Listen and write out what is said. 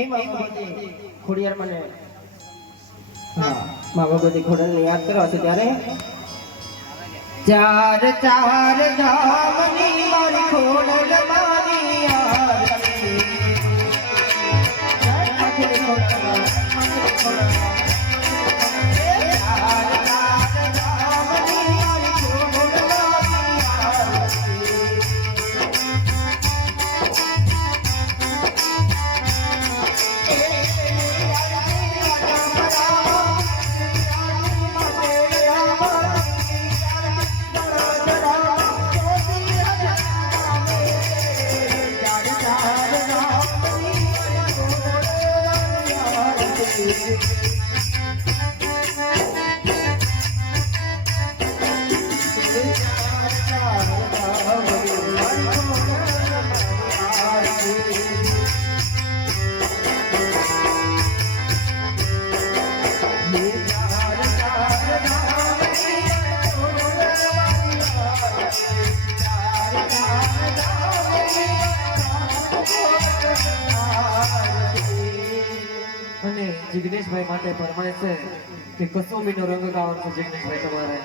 এই માગોદી ખોડિયાર મને હા માગોદી ખોડિયાર યાદ કરો છે ત્યારે ચાર ચાર ધામની મારી ખોડલ માં અને જિગ્નેશભાઈ માટે ફરમાય છે કે કસોમીનો રંગ ગાવાનો છે જિગ્નેશભાઈ તમારે?